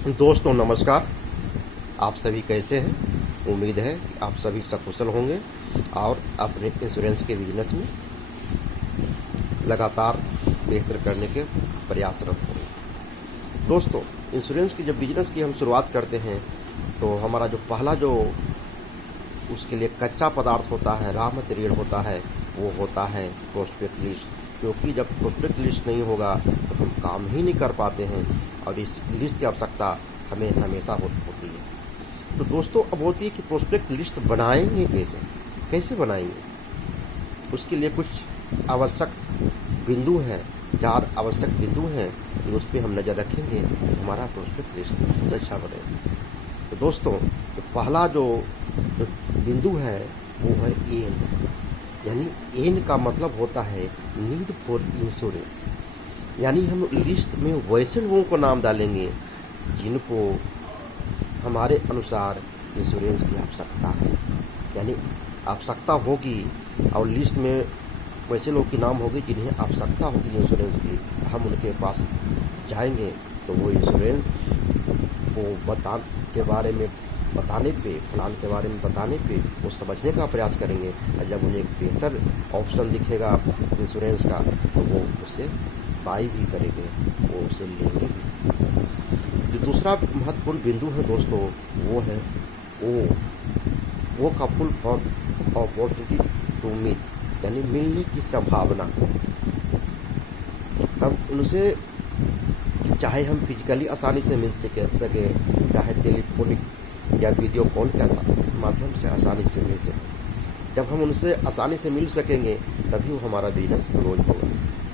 दोस्तों नमस्कार। आप सभी कैसे हैं? उम्मीद है कि आप सभी सकुशल होंगे और अपने इंश्योरेंस के बिजनेस में लगातार बेहतर करने के प्रयासरत होंगे। दोस्तों, इंश्योरेंस की जब बिजनेस की हम शुरुआत करते हैं तो हमारा जो पहला जो उसके लिए कच्चा पदार्थ होता है, रॉ मटेरियल होता है, वो होता है प्रोस्पेक्ट लिस्ट। क्योंकि जब प्रोस्पेक्ट लिस्ट नहीं होगा तो हम काम ही नहीं कर पाते हैं और इस लिस्ट की आवश्यकता हमें हमेशा होती है। तो दोस्तों, अब होती है कि प्रोस्पेक्ट लिस्ट बनाएंगे कैसे बनाएंगे। उसके लिए कुछ आवश्यक बिंदु हैं, 4 आवश्यक बिंदु हैं कि उस पर हम नज़र रखेंगे तो हमारा प्रोस्पेक्ट लिस्ट अच्छा बनेगा। तो दोस्तों, तो पहला जो बिंदु है वो है एन, यानी एन का मतलब होता है नीड फॉर इंश्योरेंस। यानी हम लिस्ट में वैसे लोगों को नाम डालेंगे जिनको हमारे अनुसार इंश्योरेंस की आवश्यकता है, यानी आवश्यकता होगी और लिस्ट में वैसे लोग की नाम होगी जिन्हें आवश्यकता होगी इंश्योरेंस की। हम उनके पास जाएंगे तो वो इंश्योरेंस को के बारे में बताने पे, प्लान के बारे में बताने पे वो समझने का प्रयास करेंगे और जब उन्हें एक बेहतर ऑप्शन दिखेगा इंश्योरेंस का तो वो उसे बाई भी करेंगे, वो उसे लेंगे भी। जो दूसरा महत्वपूर्ण बिंदु है दोस्तों वो है ओ का full form opportunity to meet, यानी मिलने की संभावना। हम उनसे चाहे हम फिजिकली आसानी से मिल सके, चाहे टेलीफोनिक या वीडियो कॉल के माध्यम से आसानी से मिल सके। जब हम उनसे आसानी से मिल सकेंगे तभी वो हमारा बिजनेस क्लोज होगा।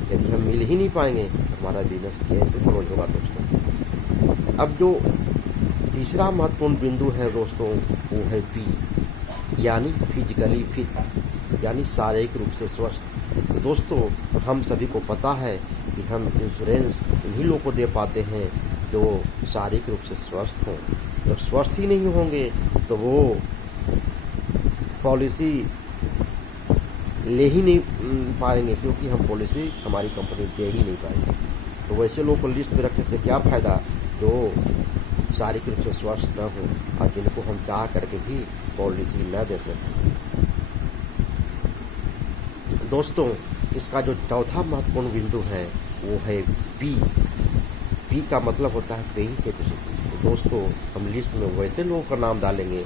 यदि हम मिल ही नहीं पाएंगे तो हमारा बिजनेस कैसे क्लोज होगा दोस्तों। अब जो तीसरा महत्वपूर्ण बिंदु है दोस्तों वो है पी, यानी फिजिकली फिट, यानी शारीरिक रूप से स्वस्थ। तो दोस्तों, हम सभी को पता है कि हम इंश्योरेंस उन्हीं लोगों को दे पाते हैं जो शारीरिक रूप से स्वस्थ हों। जब स्वस्थ ही नहीं होंगे तो वो पॉलिसी ले ही नहीं पाएंगे, क्योंकि हम पॉलिसी हमारी कंपनी दे ही नहीं पाएंगे। तो वैसे लोगों को लिस्ट में रखने से क्या फ़ायदा जो शारीरिक रूप से स्वस्थ न हो और जिनको हम चाह करके भी पॉलिसी न दे सकें। दोस्तों, इसका जो चौथा महत्वपूर्ण बिंदु है वो है पी। पी का मतलब होता है पेइंग कैपेसिटी। तो दोस्तों, हम लिस्ट में वैसे लोगों का नाम डालेंगे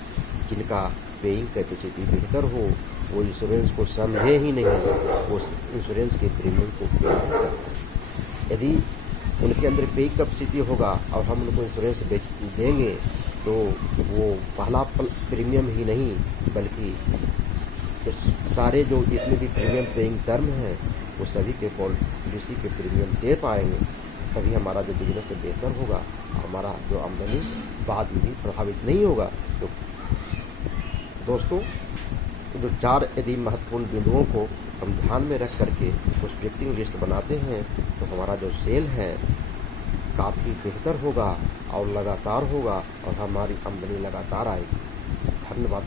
जिनका पेइंग कैपेसिटी बेहतर हो, वो इंश्योरेंस को समझे ही नहीं, वो इंश्योरेंस के प्रीमियम को पे करते। यदि उनके अंदर पेइंग कैपेसिटी होगा और हम उनको इंश्योरेंस देंगे तो वो पहला प्रीमियम ही नहीं बल्कि सारे जो जितने भी प्रीमियम पेइंग टर्म हैं वो सभी के पॉलिसी के प्रीमियम दे पाएंगे। तभी हमारा जो बिजनेस है बेहतर होगा, हमारा जो आमदनी बाद में भी प्रभावित नहीं होगा। तो दोस्तों, जो 4 यदि महत्वपूर्ण बिंदुओं को हम ध्यान में रख करके प्रोस्पेक्टिंग लिस्ट बनाते हैं तो हमारा जो सेल है काफ़ी बेहतर होगा और लगातार होगा और हमारी आमदनी लगातार आएगी। धन्यवाद।